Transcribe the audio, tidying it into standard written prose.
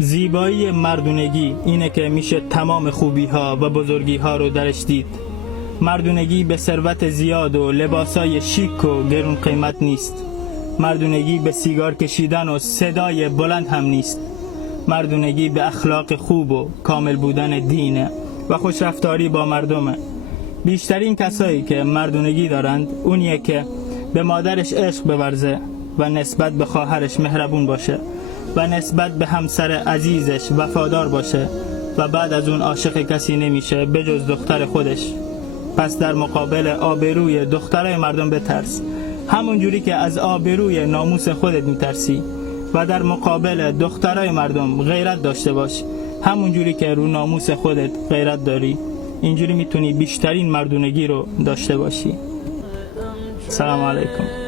زیبایی مردونگی اینه که میشه تمام خوبی ها و بزرگی ها رو درش دید. مردونگی به ثروت زیاد و لباسای شیک و گرون قیمت نیست. مردونگی به سیگار کشیدن و صدای بلند هم نیست. مردونگی به اخلاق خوب و کامل بودن دینه و خوشرفتاری با مردمه. بیشترین کسایی که مردونگی دارند اونیه که به مادرش عشق بورزه و نسبت به خواهرش مهربون باشه و نسبت به همسر عزیزش وفادار باشه و بعد از اون عاشق کسی نمیشه به جز دختر خودش. پس در مقابل آبروی دخترای مردم بترس، همون جوری که از آبروی ناموس خودت میترسی، و در مقابل دخترای مردم غیرت داشته باش، همون جوری که رو ناموس خودت غیرت داری. اینجوری میتونی بیشترین مردونگی رو داشته باشی. سلام علیکم.